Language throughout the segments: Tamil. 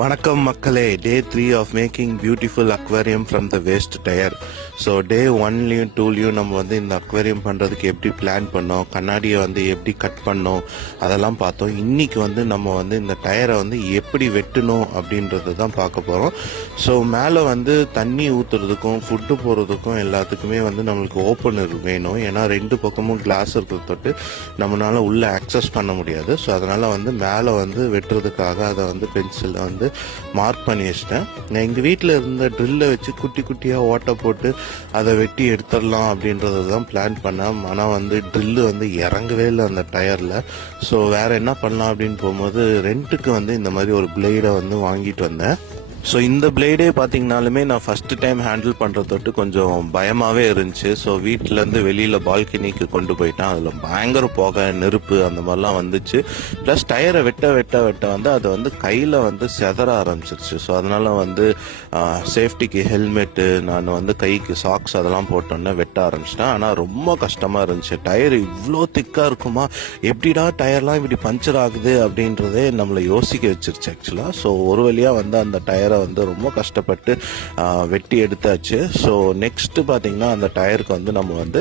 வணக்கம் மக்களே. Day 3 of making beautiful aquarium from the waste tyre. So day 1லையும் 2லையும் நம்ம வந்து இந்த அக்வேரியம் பண்ணுறதுக்கு எப்படி பிளான் பண்ணோம், கண்ணாடியை வந்து எப்படி கட் பண்ணோம், அதெல்லாம் பார்த்தோம். இன்றைக்கி வந்து நம்ம வந்து இந்த டயரை வந்து எப்படி வெட்டணும் அப்படின்றது தான் பார்க்க போகிறோம். ஸோ மேலே வந்து தண்ணி ஊற்றுறதுக்கும் ஃபுட்டு போகிறதுக்கும் எல்லாத்துக்குமே வந்து நம்மளுக்கு ஓப்பனர் வேணும். ஏன்னா 2 பக்கமும் கிளாஸ் இருக்கிறத தொட்டு நம்மளால் உள்ளே ஆக்சஸ் பண்ண முடியாது. ஸோ அதனால் வந்து மேலே வந்து வெட்டுறதுக்காக அதை வந்து பென்சிலில் வந்து மார்க் பண்ணி வச்சிட்டேன். நான் எங்கள் வீட்டில் இருந்த ட்ரில்லை வச்சு குட்டி குட்டியாக ஓட்டை போட்டு அதை வெட்டி எடுத்துடலாம் அப்படின்றது தான் பிளான் பண்ணேன். ஆனால் வந்து ட்ரில்லு வந்து இறங்கவே இல்லை அந்த டயரில். ஸோ வேறு என்ன பண்ணலாம் அப்படின்னு போகும்போது ரெண்ட்டுக்கு வந்து இந்த மாதிரி ஒரு பிளேடை வந்து வாங்கிட்டு வந்தேன். ஸோ இந்த பிளேடே பார்த்தீங்கனாலுமே நான் ஃபஸ்ட்டு டைம் ஹேண்டில் பண்ணுறது தொட்டு கொஞ்சம் பயமாகவே இருந்துச்சு. ஸோ வீட்டிலேருந்து வெளியில் பால்கனிக்கு கொண்டு போயிட்டேன். அதில் பயங்கர புகை, நெருப்பு அந்த மாதிரிலாம் வந்துச்சு. ப்ளஸ் டயரை வெட்ட வெட்ட வெட்ட வந்து அதை வந்து கையில் வந்து செதற ஆரம்பிச்சிருச்சு. ஸோ அதனால் வந்து சேஃப்டிக்கு ஹெல்மெட்டு, நான் வந்து கைக்கு சாக்ஸ் அதெல்லாம் போட்டோன்னே வெட்ட ஆரம்பிச்சிட்டேன். ஆனால் ரொம்ப கஷ்டமாக இருந்துச்சு. டயர் இவ்வளோ திக்காக இருக்குமா, எப்படிடா டயர்லாம் இப்படி பஞ்சர் ஆகுது அப்படின்றதே நம்மளை யோசிக்க வச்சிருச்சு ஆக்சுவலாக. ஸோ ஒரு வழியாக வந்து அந்த டயரை வந்து ரொம்ப கஷ்டப்பட்டு வெட்டி எடுத்தாச்சு. ஸோ நெக்ஸ்ட் பார்த்தீங்கன்னா அந்த டயருக்கு வந்து நம்ம வந்து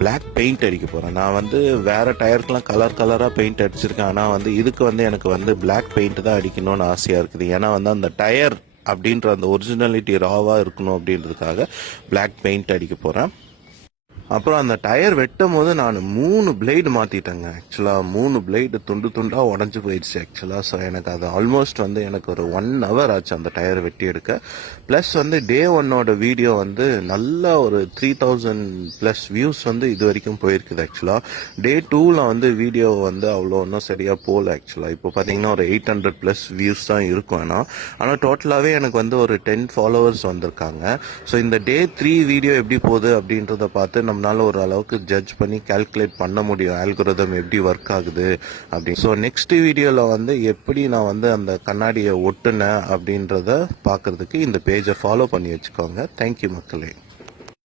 பிளாக் பெயிண்ட் அடிக்க போகிறேன். நான் வந்து வேறு டயருக்குலாம் கலராக பெயிண்ட் அடிச்சிருக்கேன். ஆனால் வந்து இதுக்கு வந்து எனக்கு வந்து பிளாக் பெயிண்ட் தான் அடிக்கணும்னு ஆசையாக இருக்குது. ஏன்னா வந்து அந்த டயர் அப்படின்ற அந்த ஒரிஜினாலிட்டி ராவாக இருக்கணும் அப்படின்றதுக்காக பிளாக் பெயிண்ட் அடிக்க போகிறேன். அப்புறம் அந்த டயர் வெட்டும் போது நான் 3 பிளேடு மாற்றிட்டேங்க. ஆக்சுவலாக 3 பிளேடு துண்டு துண்டாக உடஞ்சி போயிடுச்சு ஆக்சுவலாக. ஸோ எனக்கு அது ஆல்மோஸ்ட் வந்து எனக்கு ஒரு 1 hour ஆச்சு அந்த டயர் வெட்டி எடுக்க. ப்ளஸ் வந்து டே 1ஓட வீடியோ வந்து நல்ல ஒரு 3000+ வியூஸ் வந்து இது வரைக்கும் போயிருக்குது ஆக்சுவலாக. டே 2ல் வந்து வீடியோ வந்து அவ்வளோ ஒன்றும் சரியாக போகல ஆக்சுவலாக. இப்போ பார்த்தீங்கன்னா ஒரு 800+ வியூஸ் தான் இருக்கும். ஆனால் டோட்டலாகவே எனக்கு வந்து ஒரு 10 ஃபாலோவர்ஸ் வந்திருக்காங்க. ஸோ இந்த டே 3 வீடியோ எப்படி போகுது அப்படின்றத பார்த்து நம்மளால ஒரு அளவுக்கு ஜட்ஜ் பண்ணி கால்குலேட் பண்ண முடியும் ஆல்கோரிதம் எப்படி ஒர்க் ஆகுது அப்படி. ஸோ நெக்ஸ்ட் வீடியோவில் வந்து எப்படி நான் வந்து அந்த கண்ணாடியை ஒட்டுனேன் அப்படின்றத பார்க்கறதுக்கு இந்த பேஜை ஃபாலோ பண்ணி வச்சுக்கோங்க. தேங்க்யூ மக்களே.